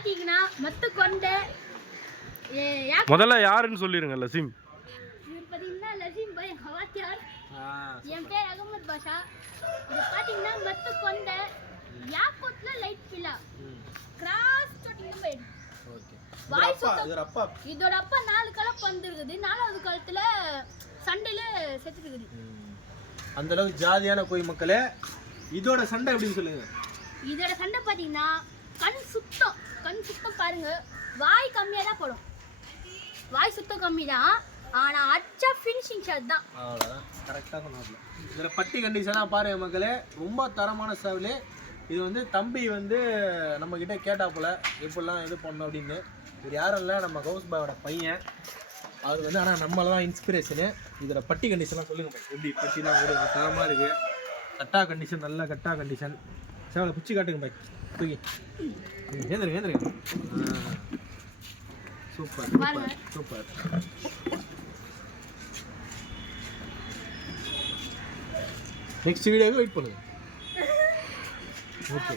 பாத்தீங்கன்னா மொத்த கொண்டை முதல்ல யாருன்னு சொல்லிருங்க லசீம். பாத்தீங்கன்னா லசீம் பாய் ஹவாத்தியார். என் பேர் அகமது பாஷா. இது பாத்தீங்கன்னா மொத்த கொண்டை யாக்கோட்ல லைட் பில்லா கிராஸ் ஸ்டார்டிங் பைட். ஓகே. இதோட அப்பா 4 கலப்பு வந்திருக்குது. 4வது காலத்துல சண்டையில செத்துட்டு இருக்குது. அந்த அளவுக்கு ஜாதியான கோய் மக்களே. இதோட சண்டை எப்படின்னு சொல்லுங்க. இதோட சண்டை பாத்தீங்கன்னா கண் சுத்தம் பாருங்க. வாய் கம்மியா தான் போடும். வாய் சுத்தம் கம்மி தான். ஆனா அச்சா ஃபினிஷிங் ஷாட் தான். அவ்வளவுதான். கரெக்டா சொன்னாப்ல. இதுல பட்டி கண்டிஷனா பாருங்க மக்களே. ரொம்ப தரமான சேவல். இது வந்து தம்பி வந்து நம்ம கிட்ட கேட்டாப்புல எப்படிலாம் இது பண்ணணும் அப்படின்னு. இது யாரும் இல்லை, நம்ம கௌஸ் பாயோட பையன். அவர் வந்து ஆனால் நம்மள தான் இன்ஸ்பிரேஷனு. இதில் பட்டி கண்டிஷன்லாம் சொல்லுங்க பாய். எப்படி பட்டிலாம் ஒரு தரமாக இருக்குது. கட்டா கண்டிஷன், நல்ல கட்டா கண்டிஷன். சேவலை பிடிச்சி காட்டுங்க பாய். தூக்கி ஏந்திருங்க. Super super. நெக்ஸ்ட் வீடியோவே வெயிட் பண்ணுங்க. ஓகே.